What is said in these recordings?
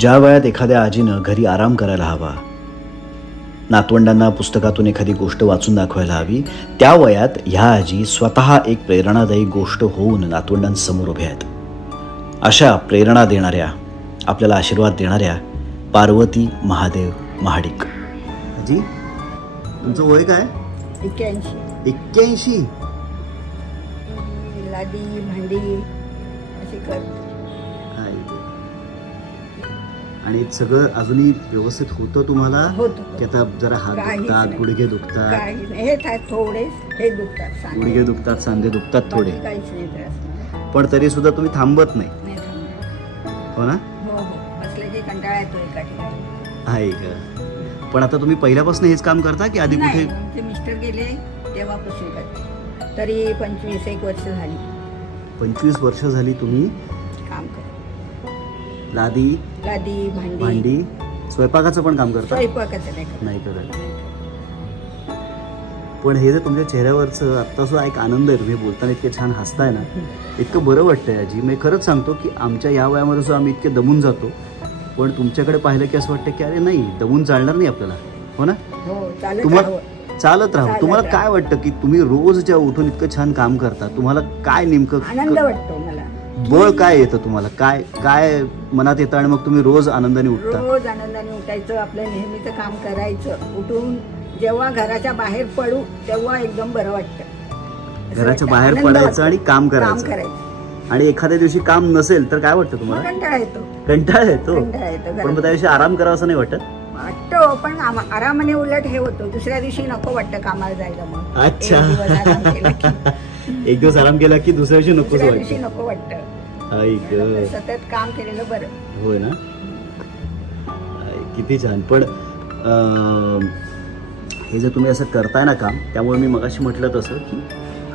ज्या वयात एखाद्या आजीनं घरी आराम करायला हवा, नातवंडांना पुस्तकातून एखादी गोष्ट वाचून दाखवायला हवी, त्या वयात ह्या आजी स्वतः एक प्रेरणादायी गोष्ट होऊन नातवंडांसमोर उभ्या आहेत. अशा प्रेरणा देणाऱ्या, आपल्याला आशीर्वाद देणाऱ्या पार्वती महादेव महाडिक. आजी, तुमचं वय काय? 81. 81. लादी भांडी अशी करते. आणि सगळं अजूनही व्यवस्थित होतं तुम्हाला? होतं. की आता जरा हात दुखतात, गुडघे दुखतात? हे थोडे हे दुखतात, गुडघे दुखतात, सांधे दुखतात थोडे, काहीच नाही त्रास. पण तरी सुद्धा तुम्ही थांबत नाही? हो ना? हो हो, बसले की कंटाळा येतो एका ठिकाणी. आहे का? पण आता तुम्ही पहिल्यापासून हेच काम करता की आधी कुठे? आमचे मिस्टर गेले तेव्हापासून करते. तरी 25-1 वर्ष झाली. 25 वर्ष झाली तुम्ही काम करते. लादी भांडी स्वयंपाकाचं पण काम करता? स्वयंपाकाचं नाही करत. पण हे जे तुमच्या चेहऱ्यावरचं आत्ता सुद्धा एक आनंद आहे, तुम्ही बोलताना इतके छान हसताय ना, इतकं बरं वाटतंय आजी. मी खरंच सांगतो की आमच्या या वयामध्ये सुद्धा आम्ही इतके दमून जातो, पण तुमच्याकडे पाहिलं की असं वाटतं की अरे नाही, दमून चालणार नाही आपल्याला. हो ना? तुम्हाला चालत राहू. तुम्हाला काय वाटतं की तुम्ही रोज जेव्हा उठून इतकं छान काम करता, तुम्हाला काय नेमकं आनंद वाटतो? मला बळ काय येतं तुम्हाला? काय काय मनात येतं आणि मग तुम्ही रोज आनंदाने उठता? रोज आनंदाने उठायचं, आपलं नेहमीचं काम करायचं. उठून जेव्हा घराच्या बाहेर पडू तेव्हा एकदम बरं वाटतं. घराच्या बाहेर पडायचं आणि काम करायचं. आणि एखाद्या दिवशी काम नसेल तर काय वाटतं तुम्हाला? कंटाळा येतो. कंटाळा येतो. पण त्या दिवशी आराम करावा असं नाही वाटत? वाटतो, पण आरामाने उलट हे होतं, दुसऱ्या दिवशी नको वाटतं कामाला जायला. मग अच्छा, एक दिवस आराम केला की दुसऱ्या दिवशी नको वाटतं. सतत काम केलेलं बरं. होय ना? किती छान. पण हे जर तुम्ही असं करताय ना काम, त्यामुळे मी मगाशी म्हटलं तसं की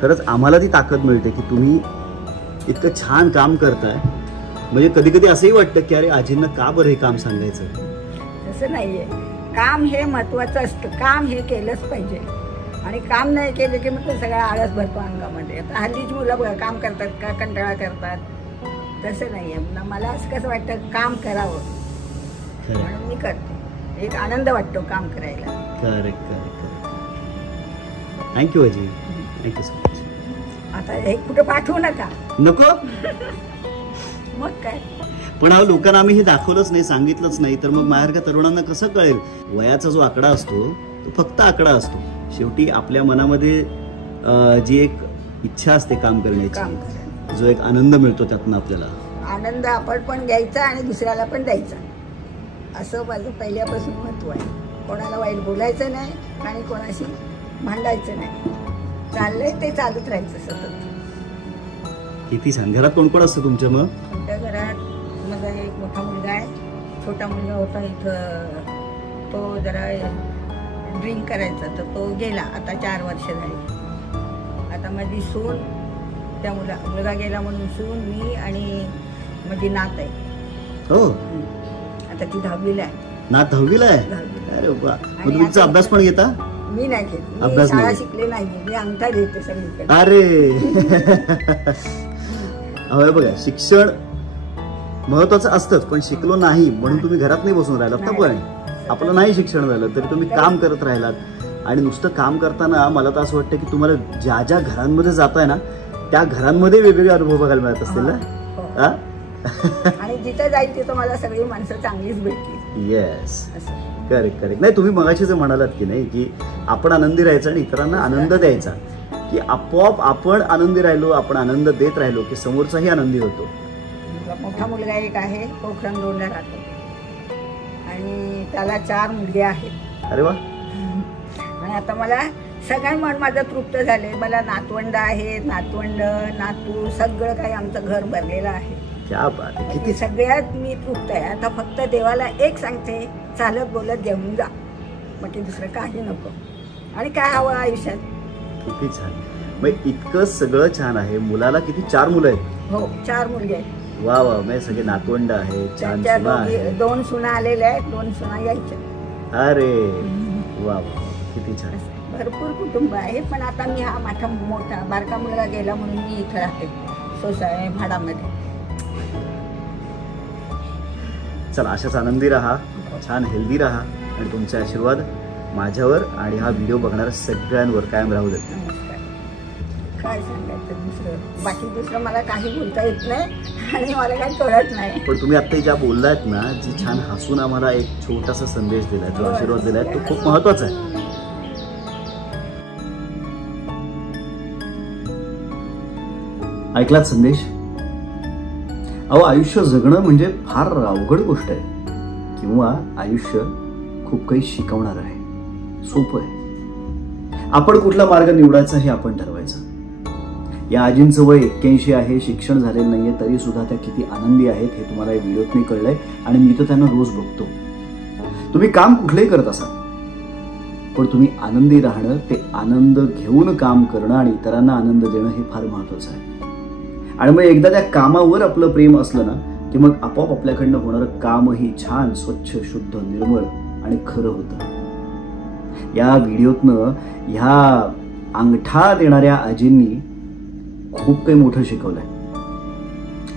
खरंच आम्हाला ती ताकद मिळते की तुम्ही इतकं छान काम करताय. म्हणजे कधी कधी असंही वाटतं की अरे आजींना का बरं हे काम सांगायचं? तसं नाहीये. काम हे महत्वाचं असतं. काम हे केलंच पाहिजे. आणि काम नाही केलं की मग सगळा आळस भरतो अंगामध्ये. आता हल्लीच मुलं काम करतात का कंटाळा करतात, तसं नाहीये. मला असं कसं वाटतं काम करावं म्हणून मी करते. एक आनंद वाटतो काम करायला. करेक्ट. थँक्यू आजी, थँक्यू सो मच. आता हे कुठं पाठवू नका. नको. मग काय, पण लोकांना आम्ही हे दाखवलंच नाही, सांगितलंच नाही, तर मग माझ्यासारख्या तरुणांना कसं कळेल? वयाचा जो आकडा असतो तो फक्त आकडा असतो. शेवटी आपल्या मनामध्ये जी एक इच्छा असते काम करण्याची, जो एक आनंद मिळतो त्यातून आपल्याला, आनंद आपण पण घ्यायचा आणि दुसऱ्याला पण द्यायचा, असं माझं पहिल्यापासून महत्व आहे. कोणाला वाईट बोलायचं नाही आणि कोणाशी भांडायचं नाही. चाललंय ते चालूच राहायचं सतत. किती छान. घरात कोण कोण असतं तुमच्या? मग आमच्या घरात माझा एक मोठा मुलगा आहे, छोटा मुलगा होता इथं, तो जरा ड्रिंक करायचा तर तो गेला, आता 4 वर्ष झाली. आता माझी सून, त्या मुलगा गेला म्हणून सून, मी आणि माझी नात आहे. हो, आता ती 10वीला आहे. नात 10वीला आहे? अरे वा. मग तुमचा अभ्यास पण घेता? मी नाही घेत, अभ्यास शाळा शिकले नाही, मी अंगठा घेते सगळीकडे. अरे अहो बघा, शिक्षण महत्वाचं असतंच, पण शिकलो नाही म्हणून तुम्ही घरात नाही बसून राहिलात ना. पण आपलं नाही शिक्षण झालं तरी तुम्ही काम करत राहिलात. आणि नुसतं काम करताना मला तर असं वाटतं की तुम्हाला ज्या ज्या घरांमध्ये जाताय ना, त्या घरांमध्ये वेगवेगळे अनुभव बघायला मिळत असतील ना. आणि जिथे जाईल तिथं मला सगळी माणसं चांगलीच भेटली. Yes, correct. नाही, तुम्ही मगाशी जर म्हणालात की नाही की आपण आनंदी राहायचं आणि इतरांना आनंद द्यायचा, की आपोआप आपण आनंदी राहिलो, आपण आनंद देत राहिलो की समोरचाही आनंदी होतो. मोठा मुलगा एक आहे, पोखरण 2ला राहतो आणि त्याला 4 मुलगे आहेत. अरे वा. आणि आता मला सगळ्यांमुळे माझं तृप्त झाले. मला नातवंड आहेत, नातू सगळं काही आमचं घर भरलेलं आहे. क्या बात आहे. किती सगळ्यात मी तृप्त आहे. आता फक्त देवाला एक सांगते, चालत बोलत जेवून जा, बाकी दुसरं काही नको. आणि काय हवं आयुष्यात. किती छान. मग इतकं सगळं छान आहे. मुलाला किती? 4 मुलं आहेत? हो, 4 मुलगे आहेत. वा वा. म्हणजे सगळे नातवंड आहेत, 2 सुना आलेल्या आहेत, 2 सुना यायच्या. अरे वा वा, किती छान. भरपूर कुटुंब आहे. पण आता मी हा माझा मोठा बारका मुलगा गेला म्हणून मी इथं राहते, सोसायटी भाडामध्ये. चला अशाच आनंदी राहा, छान हेल्दी राहा आणि तुमचे आशीर्वाद माझ्यावर आणि हा व्हिडिओ बघणाऱ्या सगळ्यांवर कायम राहू देत. नमस्कार. काय सांगायचं दुसरं, बाकी दुसरं मला काही बोलता येत नाही आणि मला काही कळत नाही. पण तुम्ही आता ज्या बोललात ना, जी छान हसून आम्हाला एक छोटासा संदेश दिलाय, जो आशीर्वाद दिलाय, तो खूप महत्वाचा आहे. ऐकलात संदेश? अहो, आयुष्य जगणं म्हणजे फार अवघड गोष्ट आहे किंवा आयुष्य खूप काही शिकवणार आहे. सोपं आहे. आपण कुठला मार्ग निवडायचा हे आपण ठरवायचं. या आजींचं वय 81 आहे, शिक्षण झालेलं नाहीये, तरी सुद्धा त्या किती आनंदी आहेत हे तुम्हाला या व्हिडिओतून कळलंय आणि मी तर त्यांना रोज बघतो. तुम्ही काम कुठलंही करत असाल, पण तुम्ही आनंदी राहणं, ते आनंद घेऊन काम करणं आणि इतरांना आनंद देणं हे फार महत्वाचं आहे. आणि मग एकदा त्या कामावर आपलं प्रेम असलं ना, की मग आपोआप आपल्याकडनं होणारं कामही छान, स्वच्छ, शुद्ध, निर्मळ आणि खरं होतं. या व्हिडिओतनं ह्या अंगठा देणाऱ्या आजींनी खूप काही मोठं शिकवलंय.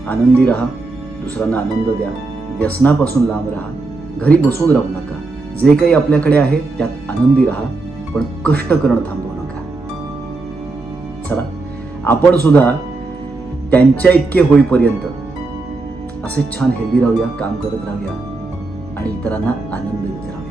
आनंदी राहा, दुसऱ्यांना आनंद द्या, व्यसनापासून लांब राहा, घरी बसून राहू नका. जे काही आपल्याकडे आहे त्यात आनंदी राहा, पण कष्ट करणं थांबवू नका. चला आपण सुद्धा त्यांच्या इतके होईपर्यंत असे छान हेल्दी राहूया, काम करत राहूया आणि इतरांना आनंद देत राहूया.